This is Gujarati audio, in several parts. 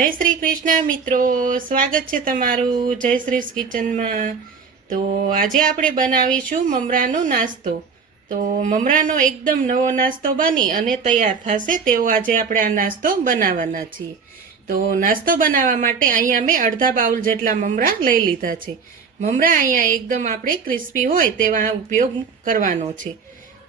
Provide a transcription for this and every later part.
જય શ્રી કૃષ્ણ મિત્રો. સ્વાગત છે તમારું જય શ્રી કિચનમાં. તો આજે આપણે બનાવીશું મમરાનો નાસ્તો. તો મમરાનો એકદમ નવો નાસ્તો બની અને તૈયાર થશે તેવો આજે આપણે આ નાસ્તો બનાવવાના છીએ. તો નાસ્તો બનાવવા માટે અહીંયા મેં અડધા બાઉલ જેટલા મમરા લઈ લીધા છે. મમરા અહીંયા એકદમ આપણે ક્રિસ્પી હોય તેવા ઉપયોગ કરવાનો છે.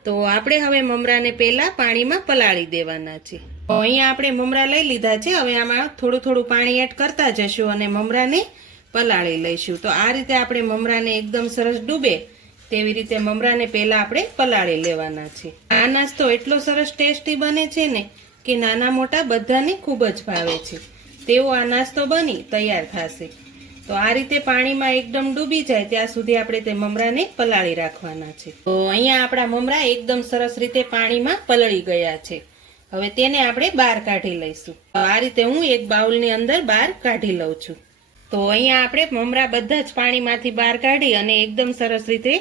તો આપણે હવે મમરાને પહેલાં પાણીમાં પલાળી દેવાના છે. તો અહીંયા આપણે મમરા લઈ લીધા છે. હવે આમાં થોડું થોડું પાણી એડ કરતા જશું અને મમરાને પલાળી લઈશું. તો આ રીતે આપણે મમરાને એકદમ સરસ ડૂબે તેવી રીતે મમરાને પહેલાં આપણે પલાળી લેવાના છે. આ નાસ્તો એટલો સરસ ટેસ્ટી બને છે ને કે નાના મોટા બધાને ખૂબ જ ભાવે છે. તેવો આ નાસ્તો બની તૈયાર થશે. તો આ રીતે પાણીમાં એકદમ ડૂબી જાય ત્યાં સુધી આપણે તે મમરાને પલાળી રાખવાના છે. તો અહીંયા આપણા મમરા એકદમ સરસ રીતે પાણીમાં પલળી ગયા છે. હવે તેને આપણે બહાર કાઢી લઈશું. આ રીતે હું એક બાઉલની અંદર બહાર કાઢી લઉં છું. તો અહીંયા આપણે મમરા બધા જ પાણીમાંથી બહાર કાઢી અને એકદમ સરસ રીતે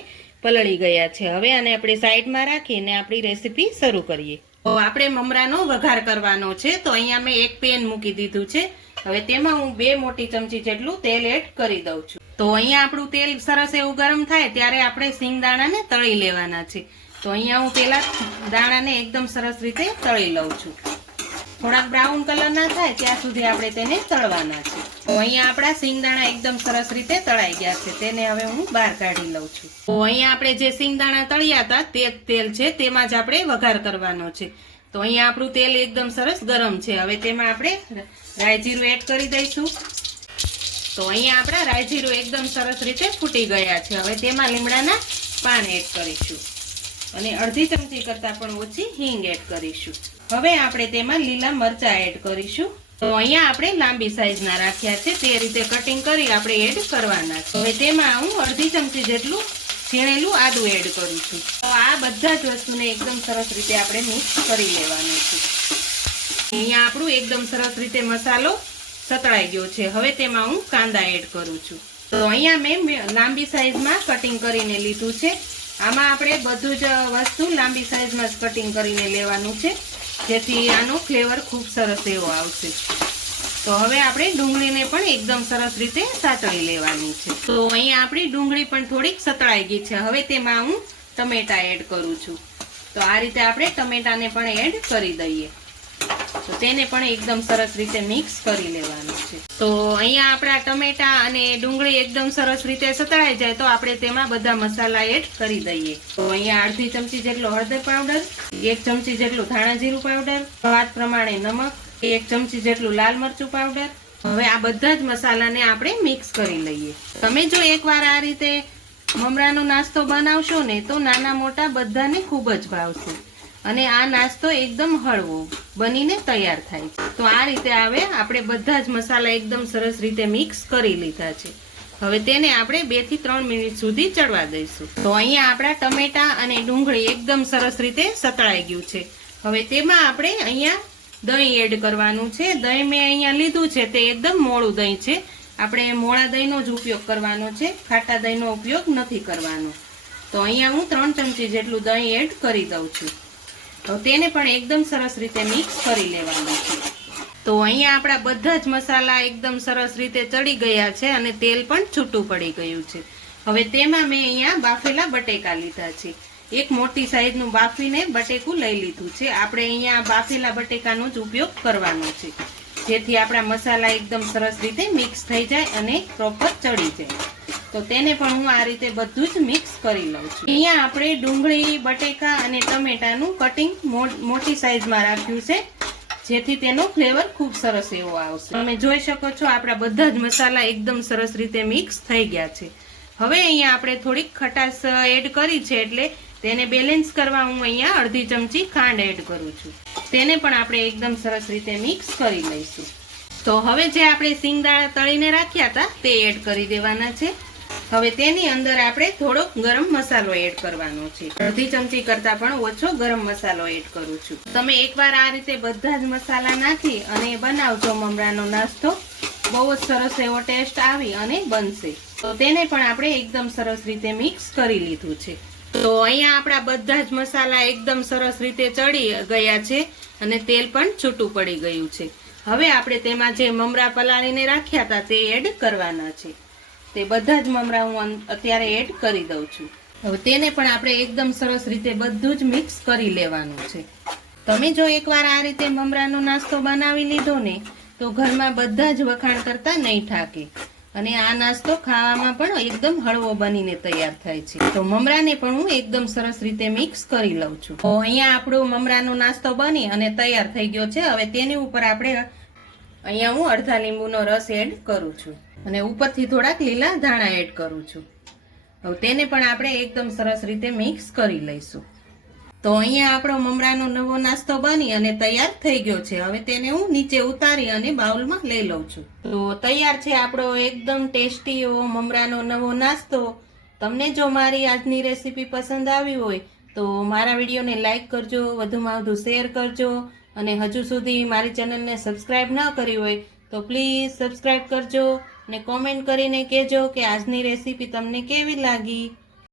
પલળી ગયા છે. હવે આને આપણે સાઈડમાં રાખીને આપણી રેસીપી શરૂ કરીએ. તો આપણે મમરાનો વઘાર કરવાનો છે. તો અહીંયા મેં એક પેન મૂકી દીધું છે. હવે તેમાં હું બે મોટી ચમચી જેટલું તેલ એડ કરી દઉં છું. તો અહીંયા આપણું તેલ સરસ એવું ગરમ થાય ત્યારે આપણે સિંગદાણાને તળી લેવાના છે. તો અહીંયા હું પેલા દાણાને એકદમ સરસ રીતે તળી લઉં છું. થોડાક બ્રાઉન કલર ના થાય ત્યાં સુધી આપણે તેને તળવાના છે. તો અહીંયા આપણા સિંગદાણા એકદમ સરસ રીતે તળાઈ ગયા છે. તેને હવે હું બહાર કાઢી લઉં છું. તો અહીંયા આપણે જે સિંગદાણા તળ્યા હતા તે તેલ છે. તેમાં જ આપણે વઘાર કરવાનો છે. તો અહીંયા આપણું તેલ એકદમ સરસ ગરમ છે. હવે તેમાં આપણે રાઈ જીરું એડ કરી દઈશું. તો અહીંયા આપણા રાઈ જીરું એકદમ સરસ રીતે ફૂટી ગયા છે. હવે તેમાં લીમડાના પાન એડ કરીશું. અને અડધી ચમચી કરતાં પણ ઓછી હિંગ એડ કરીશું. હવે આપણે તેમાં લીલા મરચા એડ કરીશું. તો અહીંયા આપણે લાંબી સાઈઝના રાખ્યા છે, તે રીતે કટિંગ કરી આપણે એડ કરવાના છે. હવે તેમાં હું અડધી ચમચી જેટલું છીણેલું આદું એડ કરું છું. તો આ બધા જ વસ્તુને એકદમ સરસ રીતે આપણે મિક્સ કરી લેવાનું છે. અહીંયા આપણું એકદમ સરસ રીતે મસાલો સતળાઈ ગયો છે. હવે તેમાં હું કાંદા એડ કરું છું. તો અહીંયા મેં, લાંબી સાઈઝમાં કટિંગ કરીને લીધું છે. આમાં આપણે બધું જ વસ્તુ લાંબી સાઈઝમાં જ કટિંગ કરીને લેવાનું છે. જેથી આનો ફ્લેવર ખૂબ સરસ એવો આવશે. તો હવે આપણે ડુંગળીને પણ એકદમ સરસ રીતે સાતળી લેવાની છે. તો અહીંયા આપણી ડુંગળી પણ થોડીક સતળાઈ ગઈ છે. હવે તેમાં હું ટમેટા એડ કરું છું. તો આ રીતે આપણે ટમેટાને પણ એડ કરી દઈએ. તેને પણ એકદમ સરસ રીતે મિક્સ કરી લેવાનું છે. તો અહીંયા આપણા ટમેટા અને ડુંગળી એકદમ સરસ રીતે સતળાઈ જાય તો આપણે તેમાં બધા મસાલા એડ કરી દઈએ. તો અહીંયા અડધી ચમચી જેટલો હળદર પાવડર, એક ચમચી જેટલું ધાણા જીરું પાવડર, સ્વાદ પ્રમાણે નમક, એક ચમચી જેટલું લાલ મરચું પાવડર. હવે આ બધા જ મસાલાને આપણે મિક્સ કરી લઈએ. તમે જો એકવાર આ રીતે મમરાનો નાસ્તો બનાવશો ને તો નાના મોટા બધાને ખૂબ જ ભાવશે. અને આ નાસ્તો એકદમ હળવો બનીને તૈયાર થાય છે. તો આ રીતે આવે આપણે બધા જ મસાલા એકદમ સરસ રીતે મિક્સ કરી લીધા છે. હવે તેને આપણે બેથી ત્રણ મિનિટ સુધી ચડવા દઈશું. તો અહીંયા આપણા ટમેટા અને ડુંગળી એકદમ સરસ રીતે સતળાઈ ગયું છે. હવે તેમાં આપણે અહીંયા દહીં એડ કરવાનું છે. દહીં મેં અહીંયા લીધું છે તે એકદમ મોડું દહીં છે. આપણે મોળા દહીંનો જ ઉપયોગ કરવાનો છે. ખાટા દહીંનો ઉપયોગ નથી કરવાનો. તો અહીંયા હું ત્રણ ચમચી જેટલું દહીં એડ કરી દઉં છું. તો તેને પણ એકદમ સરસ રીતે મિક્સ કરી લેવાનું છે. તો અહીંયા આપણા બધા જ મસાલા એકદમ સરસ રીતે ચડી ગયા છે અને તેલ પણ છૂટું પડી ગયું છે. હવે તેમાં મેં અહીંયા બાફેલા બટેકા લીધા છે. એક મોટી સાઈઝનું બાફીને બટેકું લઈ લીધું છે. આપણે અહીંયા બાફેલા બટેકાનો જ ઉપયોગ કરવાનો છે. જેથી આપણા મસાલા એકદમ સરસ રીતે મિક્સ થઈ જાય અને પ્રોપર ચડી જાય. તો તેને પણ હું આ રીતે બધું જ મિક્સ કરી લઉં છું. અહીંયા આપણે ડુંગળી, બટેકા અને ટમેટાનું કટિંગ મોટી સાઈઝમાં રાખ્યું છે, જેથી તેનો ફ્લેવર ખૂબ સરસ એવો આવશે. તમે જોઈ શકો છો આપણા બધા જ મસાલા એકદમ સરસ રીતે મિક્સ થઈ ગયા છે. હવે અહીંયા આપણે થોડીક ખટાશ એડ કરી છે એટલે તેને બેલેન્સ કરવા હું અહીંયા અડધી ચમચી ખાંડ એડ કરું છું. તેને પણ આપણે એકદમ સરસ રીતે મિક્સ કરી લઈશું. તો હવે જે આપણે સિંગદાળા તળીને રાખ્યા હતા તે એડ કરી દેવાના છે. હવે તેની અંદર આપણે થોડો ગરમ મસાલો એડ કરવાનો છે. અડધી ચમચી કરતાં પણ ઓછો ગરમ મસાલો એડ કરું છું. તમે એકવાર આ રીતે બધા જ મસાલા નાખી અને બનાવજો મમરાનો નાસ્તો. બહુ જ સરસ એવો ટેસ્ટ આવી અને બનશે. તો તેને પણ આપણે એકદમ સરસ રીતે મિક્સ કરી લીધું છે. તો અહીંયા આપણા બધા જ મસાલા એકદમ સરસ રીતે ચડી ગયા છે અને તેલ પણ છૂટું પડી ગયું છે. હવે આપણે તેમાં જે મમરા પલાળીને રાખ્યા હતા તે એડ કરવાના છે. તે બધા જ મમરા હું અત્યારે એડ કરી દઉં છું. હવે તેને પણ આપણે એકદમ સરસ રીતે બધું જ મિક્સ કરી લેવાનું છે. તમે જો એકવાર આ રીતે મમરાનો નાસ્તો બનાવી લીધો ને, તો ઘરમાં બધા જ વખાણ કરતા નહીં થાકે. અને આ નાસ્તો ખાવામાં પણ એકદમ હળવો બનીને તૈયાર થાય છે. તો મમરાને પણ હું એકદમ સરસ રીતે મિક્સ કરી લઉં છું. તો અહીંયા આપણો મમરાનો નાસ્તો બની અને તૈયાર થઈ ગયો છે. હવે તેની ઉપર આપણે અહીંયા હું અડધા લીંબુનો રસ એડ કરું છું. અને ઉપરથી થોડાક લીલા ધાણા એડ કરું છું. હવે તેને પણ આપણે એકદમ સરસ રીતે મિક્સ કરી લઈશું. તો અહીંયા આપણો મમરાનો નવો નાસ્તો બની અને તૈયાર થઈ ગયો છે. હવે તેને હું નીચે ઉતારી અને બાઉલમાં લઈ લઉં છું. તો તૈયાર છે આપણો એકદમ ટેસ્ટી એવો મમરાનો નવો નાસ્તો. તમને જો મારી આજની રેસીપી પસંદ આવી હોય, તો મારા વિડીયોને લાઇક કરજો, વધુમાં વધુ શેર કરજો. અને હજુ સુધી મારી ચેનલને સબસ્ક્રાઈબ ન કરી હોય, તો પ્લીઝ સબસ્ક્રાઈબ કરજો. અને કોમેન્ટ કરીને કહેજો કે આજની રેસીપી તમને કેવી લાગી?